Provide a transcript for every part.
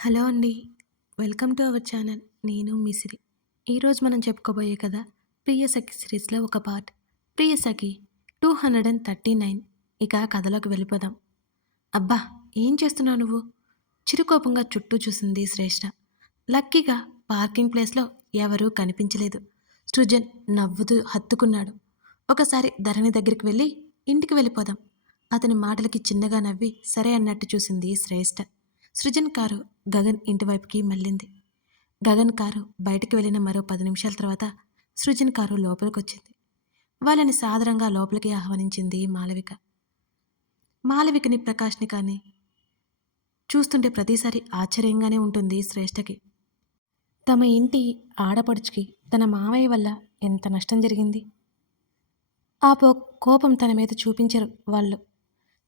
Hello అండి. Welcome to our channel. నేను మిసిరి. ఈరోజు మనం చెప్పుకోబోయే కథ 'ప్రియసఖి' సిరీస్‌లో ఒక పార్ట్. 'ప్రియసఖి' 239. ఇక కథలోకి వెళ్ళిపోదాం. అబ్బా! ఏం చేస్తున్నావు నువ్వు? చిరుకోపంగా చుట్టూ చూసింది శ్రేష్ఠ. లక్కీగా పార్కింగ్ ప్లేస్‌లో ఎవరూ కనిపించలేదు. సృజన్ నవ్వుతూ హత్తుకున్నాడు. ఒకసారి ధరణి దగ్గరికి వెళ్ళి ఇంటికి వెళ్ళిపోదాం. అతని మాటలకి చిన్నగా నవ్వి సరే అన్నట్టు చూసింది శ్రేష్ఠ. సృజన్ కారు గగన్ ఇంటి వైపుకి మళ్ళింది. గగన్ కారు బయటికి వెళ్ళిన మరో 10 నిమిషాల తర్వాత సృజన్ కారు లోపలికొచ్చింది. వాళ్ళని సాదరంగా లోపలికి ఆహ్వానించింది మాలవిక. మాలవికని, ప్రకాష్ని కానీ చూస్తుంటే ప్రతిసారి ఆశ్చర్యంగానే ఉంటుంది శ్రేష్ఠకి. తమ ఇంటి ఆడపడుచుకి తన మావయ్య వల్ల ఎంత నష్టం జరిగింది. ఆ కోపం తన మీద చూపించరు వాళ్ళు.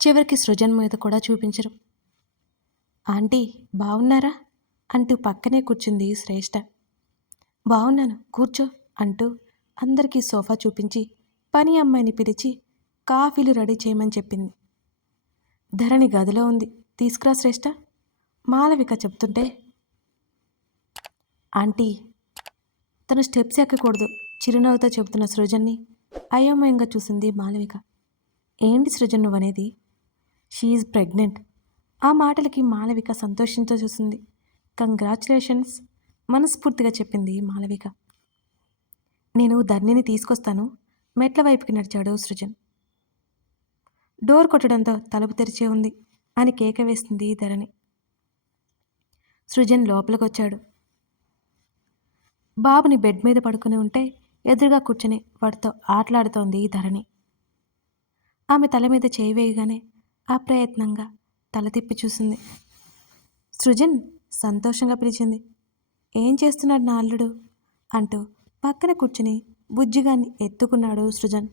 చివరికి సృజన్ మీద కూడా చూపించరు. ఆంటీ బావున్నారా అంటూ పక్కనే కూర్చుంది శ్రేష్ఠ. బావున్నాను కూర్చో అంటూ అందరికీ సోఫా చూపించి పని అమ్మాయిని పిలిచి కాఫీలు రెడీ చేయమని చెప్పింది. ధరణి గదిలో ఉంది, తీసుకురా శ్రేష్ఠ మాలవిక చెప్తుంటే, ఆంటీ తను స్టెప్స్ ఎక్కకూడదు చిరునవ్వుతో చెబుతున్న సృజన్ని అయోమయంగా చూసింది మాలవిక. ఏంటి సృజన్ నువ్వనేది? She pregnant. ఆ మాటలకి మాలవిక సంతోషంతో చూసింది. కంగ్రాచులేషన్స్ మనస్ఫూర్తిగా చెప్పింది మాలవిక. నేను ధరణిని తీసుకొస్తాను. మెట్ల వైపుకి నడిచాడు సృజన్. డోర్ కొట్టడంతో తలుపు తెరిచే ఉంది అని కేక వేసింది ధరణి. సృజన్ లోపలికొచ్చాడు. బాబుని బెడ్ మీద పడుకుని ఉంటే ఎదురుగా కూర్చుని వాడితో ఆటలాడుతోంది ధరణి. ఆమె తల మీద చేయి వేయగానే అప్రయత్నంగా తల తిప్పి చూసింది. సృజన్ సంతోషంగా పిలిచింది. ఏం చేస్తున్నాడు నా అల్లుడు అంటూ పక్కన కూర్చుని బుజ్జిగాన్ని ఎత్తుకున్నాడు సృజన్.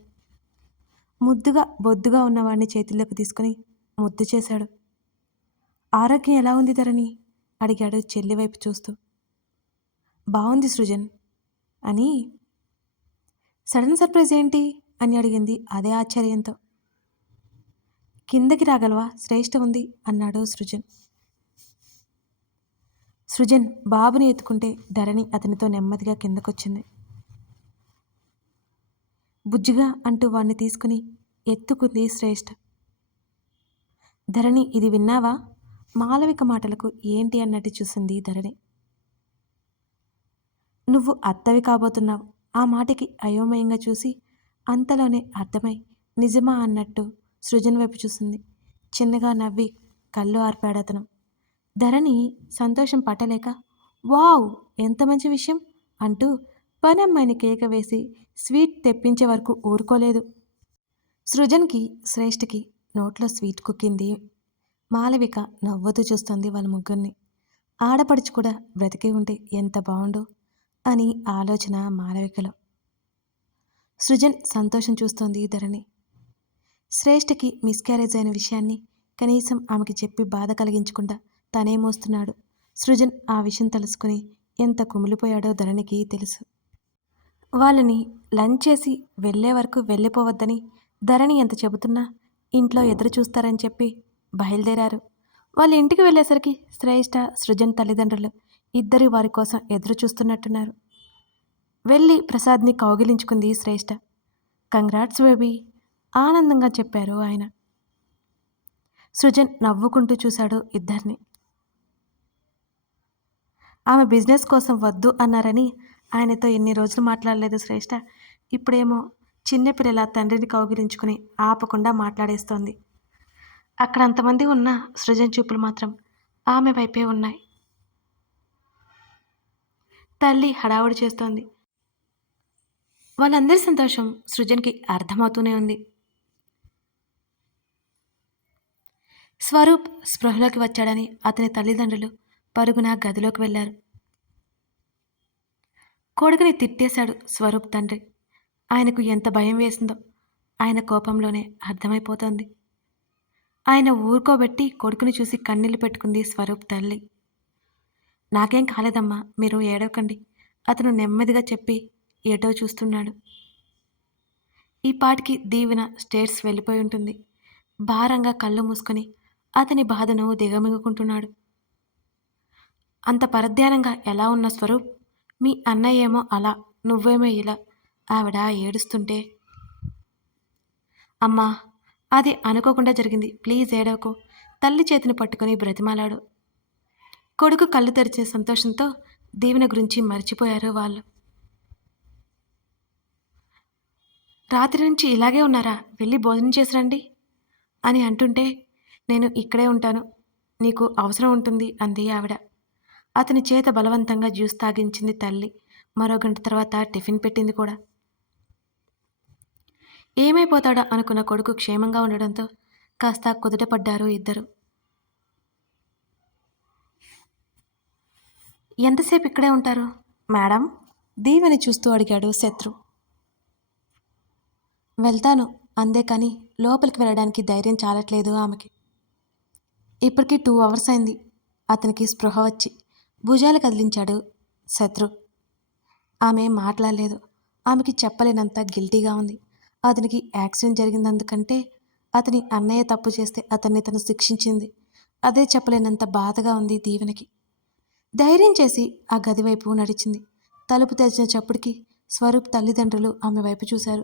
ముద్దుగా బొద్దుగా ఉన్నవాడిని చేతుల్లోకి తీసుకుని ముద్దు చేశాడు. ఆరోగ్యం ఎలా ఉంది ధరణి అడిగాడు చెల్లి వైపు చూస్తూ. బాగుంది సృజన్ అని. సడన్ సర్ప్రైజ్ ఏంటి అని అడిగింది అదే ఆశ్చర్యంతో. కిందకి రాగలవా, శ్రేష్ఠ ఉంది అన్నాడు సృజన్. సృజన్ బాబుని ఎత్తుకుంటే ధరణి అతనితో నెమ్మదిగా కిందకొచ్చింది. బుజ్జిగా అంటూ వాణ్ణి తీసుకుని ఎత్తుకుంది శ్రేష్ఠ. ధరణి ఇది విన్నావా? మాలవిక మాటలకు ఏంటి అన్నట్టు చూసింది ధరణి. నువ్వు అత్తవి కాబోతున్నావు. ఆ మాటకి అయోమయంగా చూసి అంతలోనే అర్థమై నిజమా అన్నట్టు సృజన్ వైపు చూసింది. చిన్నగా నవ్వి కళ్ళు ఆర్పాడతను. ధరణి సంతోషం పట్టలేక వావ్ ఎంత మంచి విషయం అంటూ పనమ్మాయిని కేక వేసి స్వీట్ తెప్పించే వరకు ఊరుకోలేదు. సృజన్కి శ్రేష్ఠకి నోట్లో స్వీట్ కుక్కింది. మాలవిక నవ్వుతూ చూస్తుంది వాళ్ళ ముగ్గురిని. ఆడపడుచు కూడా బ్రతికి ఉంటే ఎంత బాగుండు అని ఆలోచన మాలవికలో. సృజన్ సంతోషం చూస్తోంది ధరణి. శ్రేష్ఠకి మిస్క్యారేజ్ అయిన విషయాన్ని కనీసం ఆమెకి చెప్పి బాధ కలిగించకుండా తనే మోస్తున్నాడు. సృజన్ ఆ విషయం తెలుసుకుని ఎంత కుమిలిపోయాడో ధరణికి తెలుసు. వాళ్ళని లంచ్ చేసి వెళ్ళే వరకు వెళ్ళిపోవద్దని ధరణి ఎంత చెబుతున్నా ఇంట్లో ఎదురు చూస్తారని చెప్పి బయలుదేరారు. వాళ్ళ ఇంటికి వెళ్ళేసరికి శ్రేష్ఠ, సృజన్ తల్లిదండ్రులు ఇద్దరు వారి కోసం ఎదురు చూస్తున్నట్టున్నారు. వెళ్ళి ప్రసాద్ని కౌగిలించుకుంది శ్రేష్ఠ. కంగ్రాట్స్ బేబీ ఆనందంగా చెప్పారు ఆయన. సృజన్ నవ్వుకుంటూ చూశాడు ఇద్దరిని. ఆమె బిజినెస్ కోసం వద్దు అన్నారని ఆయనతో ఎన్ని రోజులు మాట్లాడలేదు శ్రేష్ఠ. ఇప్పుడేమో చిన్నపిల్లల తండ్రిని కౌగిలించుకుని ఆపకుండా మాట్లాడేస్తోంది. అక్కడ అంతమంది ఉన్న సృజన్ చూపులు మాత్రం ఆమె వైపే ఉన్నాయి. తల్లి హడావుడి చేస్తోంది. వాళ్ళందరి సంతోషం సృజన్కి అర్థమవుతూనే ఉంది. స్వరూప్ స్పృహలోకి వచ్చాడని అతని తల్లిదండ్రులు పరుగున గదిలోకి వెళ్లారు. కొడుకుని తిట్టేశాడు స్వరూప్ తండ్రి. ఆయనకు ఎంత భయం వేసిందో ఆయన కోపంలోనే అర్థమైపోతోంది. ఆయన ఊరుకోబెట్టి కొడుకుని చూసి కన్నీళ్లు పెట్టుకుంది స్వరూప్ తల్లి. నాకేం కాలేదమ్మా, మీరు ఏడవకండి అతను నెమ్మదిగా చెప్పి ఏటో చూస్తున్నాడు. ఈ పాటికి దీవెన స్టేట్స్ వెళ్ళిపోయి ఉంటుంది. భారంగా కళ్ళు మూసుకొని అతని బాధను దిగమింగుకుంటున్నాడు. అంత పరధ్యానంగా ఎలా ఉన్న స్వరూప్, మీ అన్నయ్యేమో అలా, నువ్వేమో ఇలా. ఆవిడ ఏడుస్తుంటే, అమ్మా! అది అనుకోకుండా జరిగింది. ప్లీజ్ ఏడవకు. తల్లి చేతిని పట్టుకుని బ్రతిమాలాడు. కొడుకు కళ్ళు తెరిచే సంతోషంతో దీవెన గురించి మర్చిపోయారు వాళ్ళు. రాత్రి నుంచి ఇలాగే ఉన్నారా? వెళ్ళి భోజనం చేసి రండి అని అంటుంటే, నేను ఇక్కడే ఉంటాను. నీకు అవసరం ఉంటుంది అంది ఆవిడ. అతని చేత బలవంతంగా జ్యూస్ తాగించింది తల్లి. మరో గంట తర్వాత టిఫిన్ పెట్టింది కూడా. ఏమైపోతాడా అనుకున్న కొడుకు క్షేమంగా ఉండడంతో కాస్త కుదుటపడ్డారు ఇద్దరు. ఎంతసేపు ఇక్కడే ఉంటారు మేడం? దీవెని చూస్తూ అడిగాడు శత్రు. వెళ్తాను అందే కానీ లోపలికి వెళ్ళడానికి ధైర్యం చాలట్లేదు ఆమెకి. ఇప్పటికీ 2 అవర్స్ అయింది. అతనికి స్పృహ వచ్చి భుజాలు కదిలించాడు శత్రు. ఆమె మాట్లాడలేదు. ఆమెకి చెప్పలేనంత గిల్టీగా ఉంది. అతనికి యాక్సిడెంట్ జరిగినందుకంటే అతని అన్నయ్య తప్పు చేస్తే అతన్ని తను శిక్షించింది. అదే చెప్పలేనంత బాధగా ఉంది దీవెనకి. ధైర్యం చేసి ఆ గది వైపు నడిచింది. తలుపు తెరిచిన చప్పుడికి స్వరూప్ తల్లిదండ్రులు ఆమె వైపు చూశారు.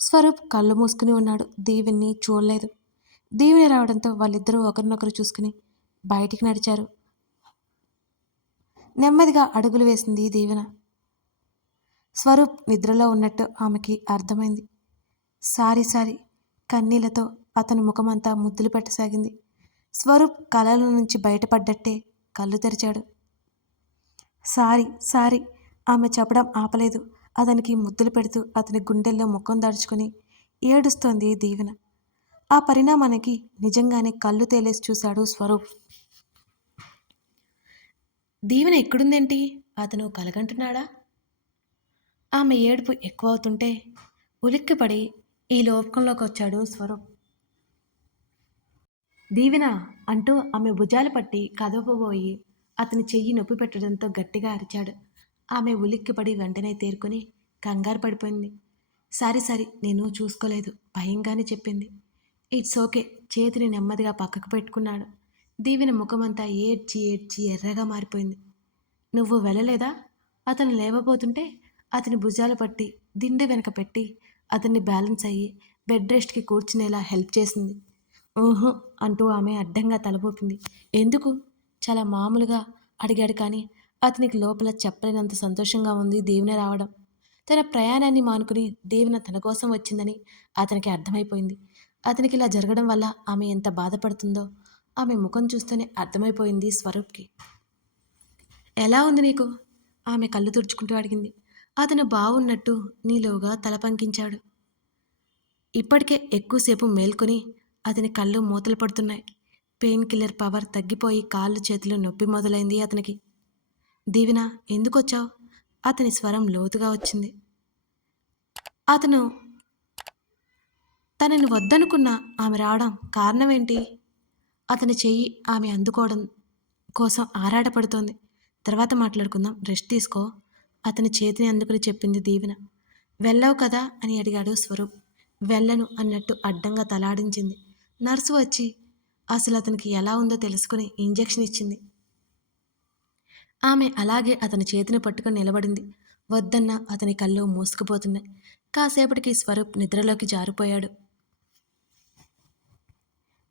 స్వరూప్ కళ్ళు మూసుకుని ఉన్నాడు. దీవెన్ని చూడలేదు. దీవెని రావడంతో వాళ్ళిద్దరూ ఒకరినొకరు చూసుకుని బయటికి నడిచారు. నెమ్మదిగా అడుగులు వేసింది దీవెన. స్వరూప్ నిద్రలో ఉన్నట్టు ఆమెకి అర్థమైంది. సారీ కన్నీళ్లతో అతని ముఖమంతా ముద్దులు పెట్టసాగింది. స్వరూప్ కలల నుంచి బయటపడ్డట్టే కళ్ళు తెరిచాడు. సారీ ఆమె చెప్పడం ఆపలేదు. అతనికి ముద్దులు పెడుతూ అతని గుండెల్లో ముఖం దాచుకుని ఏడుస్తోంది దీవెన. ఆ పరిణామానికి నిజంగానే కళ్ళు తేలేసి చూశాడు స్వరూప్. దీవెన ఎక్కడుందేంటి? అతను కలగంటున్నాడా? ఆమె ఏడుపు ఎక్కువ అవుతుంటే ఉలిక్కిపడి ఈ లోకంలోకి వచ్చాడు స్వరూప్. దీవెన అంటూ ఆమె భుజాలు పట్టి కదపబోయి అతని చెయ్యి నొప్పి పెట్టడంతో గట్టిగా అరిచాడు. ఆమె ఉలిక్కిపడి వెంటనే తేరుకొని కంగారు పడిపోయింది. సారీ నేను చూసుకోలేదు, భయంగానే చెప్పింది. It's okay. చేతిని నెమ్మదిగా పక్కకు పెట్టుకున్నాడు. దీవెన ముఖమంతా ఏడ్చి ఎర్రగా మారిపోయింది. నువ్వు వెళ్ళలేదా? అతను లేవబోతుంటే అతని భుజాలు పట్టి దిండు వెనక పెట్టి అతన్ని బ్యాలెన్స్ అయ్యి బెడ్ రెస్ట్కి కూర్చునేలా హెల్ప్ చేసింది. ఊహు అంటూ ఆమె అడ్డంగా తలపోపింది. ఎందుకు? చాలా మామూలుగా అడిగాడు. కానీ అతనికి లోపల చెప్పలేనంత సంతోషంగా ఉంది దీవెన రావడం. తన ప్రయాణాన్ని మానుకుని దీవెన తన కోసం వచ్చిందని అతనికి అర్థమైపోయింది. అతనికి ఇలా జరగడం వల్ల ఆమె ఎంత బాధపడుతుందో ఆమె ముఖం చూస్తూనే అర్థమైపోయింది స్వరూప్కి. ఎలా ఉంది నీకు? ఆమె కళ్ళు తుడుచుకుంటూ అడిగింది. అతను బావున్నట్టు నీలోగా తల పంకించాడు. ఇప్పటికే ఎక్కువసేపు మేల్కొని అతని కళ్ళు మూతలు పడుతున్నాయి. పెయిన్ కిల్లర్ పవర్ తగ్గిపోయి కాళ్ళు చేతులు నొప్పి మొదలైంది అతనికి. దీవెన ఎందుకొచ్చావు? అతని స్వరం లోతుగా వచ్చింది. అతను తనని వద్దనుకున్న ఆమె రావడం కారణమేంటి? అతని చెయ్యి ఆమె అందుకోవడం కోసం ఆరాటపడుతోంది. తర్వాత మాట్లాడుకుందాం, రెస్ట్ తీసుకో. అతని చేతిని అందుకుని చెప్పింది దీవెన. వెళ్ళావు కదా అని అడిగాడు స్వరూప్. వెళ్ళను అన్నట్టు అడ్డంగా తలాడించింది. నర్సు వచ్చి అసలు అతనికి ఎలా ఉందో తెలుసుకుని ఇంజెక్షన్ ఇచ్చింది. ఆమె అలాగే అతని చేతిని పట్టుకుని నిలబడింది. వద్దన్న అతని కళ్ళు మూసుకుపోతున్నాయి. కాసేపటికి స్వరూప్ నిద్రలోకి జారిపోయాడు.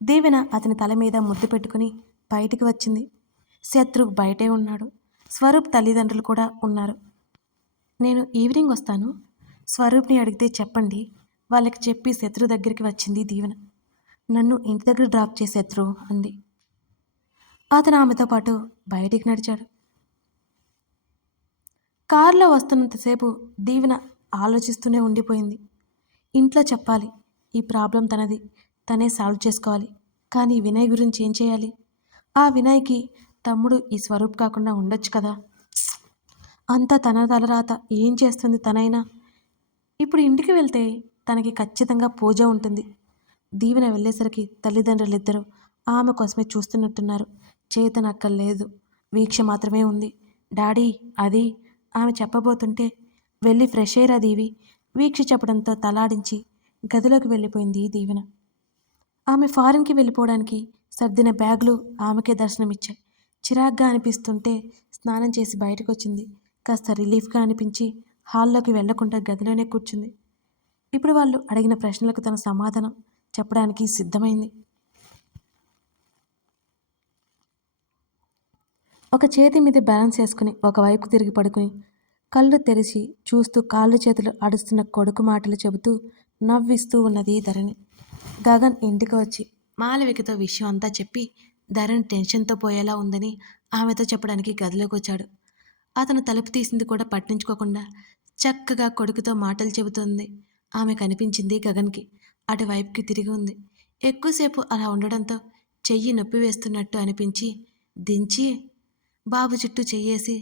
దీవెన అతని తల మీద ముద్దు పెట్టుకుని బయటికి వచ్చింది. శత్రు బయటే ఉన్నాడు. స్వరూప్ తల్లిదండ్రులు కూడా ఉన్నారు. నేను ఈవినింగ్ వస్తాను. స్వరూప్ని అడిగితే చెప్పండి. వాళ్ళకి చెప్పి శత్రు దగ్గరికి వచ్చింది దీవెన. నన్ను ఇంటి దగ్గర డ్రాప్ చేసే శత్రు అంది. అతను ఆమెతో పాటు బయటికి నడిచాడు. కారులో వస్తున్నంతసేపు దీవెన ఆలోచిస్తూనే ఉండిపోయింది. ఇంట్లో చెప్పాలి, ఈ ప్రాబ్లం తనది, తనే సాల్వ్ చేసుకోవాలి. కానీ వినయ్ గురించి ఏం చేయాలి? ఆ వినయ్కి తమ్ముడు ఈ స్వరూప్ కాకుండా ఉండొచ్చు కదా. అంతా తన తలరాత. ఏం చేస్తుంది తనైనా? ఇప్పుడు ఇంటికి వెళ్తే తనకి ఖచ్చితంగా పూజ ఉంటుంది. దీవెన వెళ్ళేసరికి తల్లిదండ్రులిద్దరూ ఆమె కోసమే చూస్తున్నట్టున్నారు. చేతన అక్కడ లేదు, వీక్ష మాత్రమే ఉంది. డాడీ అది ఆమె చెప్పబోతుంటే వెళ్ళి ఫ్రెష్ అయ్యరా దీవి, వీక్ష చెప్పడంతో తలాడించి గదిలోకి వెళ్ళిపోయింది దీవెన. ఆమె ఫారిన్కి వెళ్ళిపోవడానికి సర్దిన బ్యాగులు ఆమెకే దర్శనమిచ్చాయి. చిరాగ్గా అనిపిస్తుంటే స్నానం చేసి బయటకొచ్చింది. కాస్త రిలీఫ్‌గా అనిపించి హాల్లోకి వెళ్ళకుండా గదిలోనే కూర్చుంది. ఇప్పుడు వాళ్ళు అడిగిన ప్రశ్నలకు తన సమాధానం చెప్పడానికి సిద్ధమైంది. ఒక చేతి మీద బ్యాలెన్స్ చేసుకుని ఒకవైపు తిరిగి పడుకుని కళ్ళు తెరిచి చూస్తూ కాళ్ళు చేతులు అడుస్తున్న కొడుకు మాటలు చెబుతూ నవ్విస్తూ ఉన్నది ధరణి. గగన్ ఇంటికి వచ్చి మాలవికతో విషయం అంతా చెప్పి ధరణి టెన్షన్తో పోయేలా ఉందని ఆమెతో చెప్పడానికి గదిలోకి వచ్చాడు. అతను తలుపు తీసింది కూడా పట్టించుకోకుండా చక్కగా కొడుకుతో మాటలు చెబుతోంది. ఆమె కనిపించింది గగన్కి. అటువైపుకి తిరిగి ఉంది. ఎక్కువసేపు అలా ఉండడంతో చెయ్యి నొప్పి వేస్తున్నట్టు అనిపించి దించి బాబు చుట్టూ చెయ్యేసి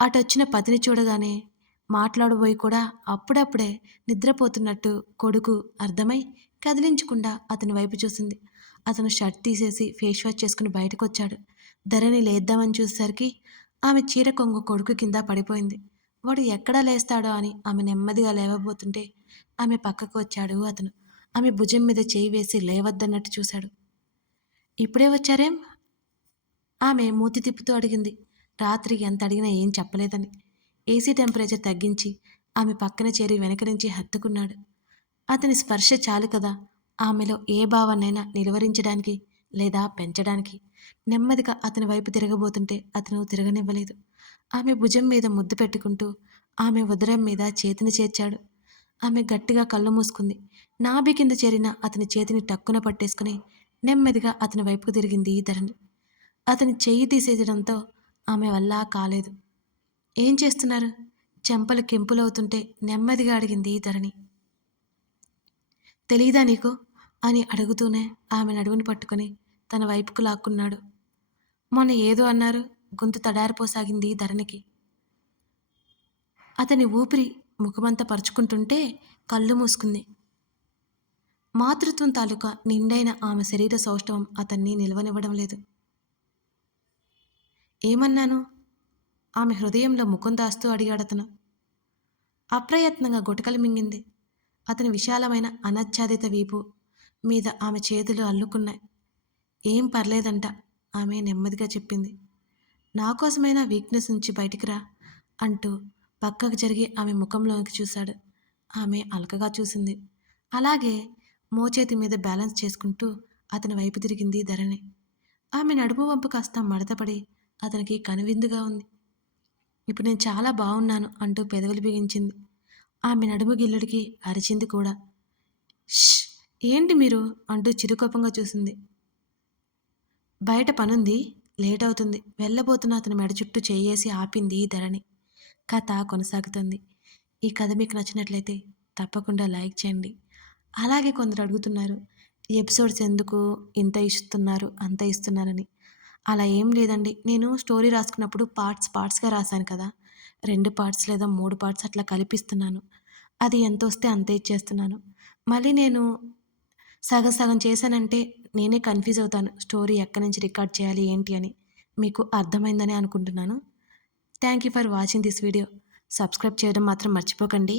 అటొచ్చిన పతిని చూడగానే మాట్లాడబోయి కూడా అప్పుడప్పుడే నిద్రపోతున్నట్టు కొడుకు అర్థమై కదిలించకుండా అతని వైపు చూసింది. అతను షర్ట్ తీసేసి ఫేస్ వాష్ చేసుకుని బయటకొచ్చాడు. ధరణి లేద్దామని చూసేసరికి ఆమె చీర కొంగు కొడుకు కింద పడిపోయింది. వాడు ఎక్కడా లేస్తాడో అని ఆమె నెమ్మదిగా లేవబోతుంటే ఆమె పక్కకు వచ్చాడు అతను. ఆమె భుజం మీద చేయి వేసి లేవద్దన్నట్టు చూశాడు. ఇప్పుడే వచ్చారేం? ఆమె మూతి తిప్పుతూ అడిగింది. రాత్రి ఎంత అడిగినా ఏం చెప్పలేదని. ఏసీ టెంపరేచర్ తగ్గించి ఆమె పక్కన చేరి వెనక నుంచి హత్తుకున్నాడు. అతని స్పర్శ చాలు కదా ఆమెలో ఏ భావాన్నైనా నిలువరించడానికి లేదా పెంచడానికి. నెమ్మదిగా అతని వైపు తిరగబోతుంటే అతను తిరగనివ్వలేదు. ఆమె భుజం మీద ముద్దు పెట్టుకుంటూ ఆమె ఉదరం మీద చేతిని చేర్చాడు. ఆమె గట్టిగా కళ్ళు మూసుకుంది. నాభి కింద చేరిన అతని చేతిని టక్కున పట్టేసుకుని నెమ్మదిగా అతని వైపుకు తిరిగింది ధరణి. అతని చెయ్యి తీసేయడంతో ఆమె వల్ల కాలేదు. ఏం చేస్తున్నారు? చెంపలు కెంపులవుతుంటే నెమ్మదిగా అడిగింది ధరణి. తెలీదా నీకు అని అడుగుతూనే ఆమె నడుముని పట్టుకొని తన వైపుకు లాక్కున్నాడు. మొన్న ఏదో అన్నారు గొంతు తడారిపోసాగింది ధరణికి. అతని ఊపిరి ముఖమంతా పరుచుకుంటుంటే కళ్ళు మూసుకుంది. మాతృత్వం తాలూకా నిండైన ఆమె శరీర సౌష్ఠవం అతన్ని నిలవనివ్వడం లేదు. ఏమన్నాను? ఆమె హృదయంలో ముఖం దాస్తూ అడిగాడతను. అప్రయత్నంగా గుటకలు మింగింది. అతని విశాలమైన అనచ్ఛాదిత వీపు మీద ఆమె చేతులు అల్లుకున్నాయి. ఏం పర్లేదంట ఆమె నెమ్మదిగా చెప్పింది. నా కోసమైనా వీక్నెస్ నుంచి బయటికి రా అంటూ పక్కకు జరిగి ఆమె ముఖంలోకి చూశాడు. ఆమె అలకగా చూసింది. అలాగే మోచేతి మీద బ్యాలెన్స్ చేసుకుంటూ అతని వైపు తిరిగింది ధరణి. ఆమె నడుము వంపు కాస్త మడతపడి అతనికి కనువిందుగా ఉంది. ఇప్పుడు నేను చాలా బాగున్నాను అంటూ పెదవులు బిగించింది. ఆమె నడుము గిల్లుడికి అరిచింది కూడా. ష్ ఏంటి మీరు అంటూ చిరుకోపంగా చూసింది. బయట పనుంది, లేట్ అవుతుంది. వెళ్ళబోతున్న అతని మెడ చుట్టూ చేయేసి ఆపింది ధరణి. కథ కొనసాగుతుంది. ఈ కథ మీకు నచ్చినట్లయితే తప్పకుండా లైక్ చేయండి. అలాగే కొందరు అడుగుతున్నారు ఈ ఎపిసోడ్స్ ఎందుకు ఇంత ఇస్తున్నారు అంత ఇస్తున్నారని. అలా ఏం లేదండి. నేను స్టోరీ రాసుకున్నప్పుడు పార్ట్స్గా రాశాను కదా, 2 పార్ట్స్ లేదా 3 పార్ట్స్ అట్లా కలిపిస్తున్నాను. అది ఎంత వస్తే అంతే ఇచ్చేస్తున్నాను. మళ్ళీ నేను సగం సగం చేశానంటే నేనే కన్ఫ్యూజ్ అవుతాను. స్టోరీ ఎక్కడి నుంచి రికార్డ్ చేయాలి ఏంటి అని. మీకు అర్థమైందని అనుకుంటున్నాను. Thank you for watching this video. Subscribe చేయడం మాత్రం మర్చిపోకండి.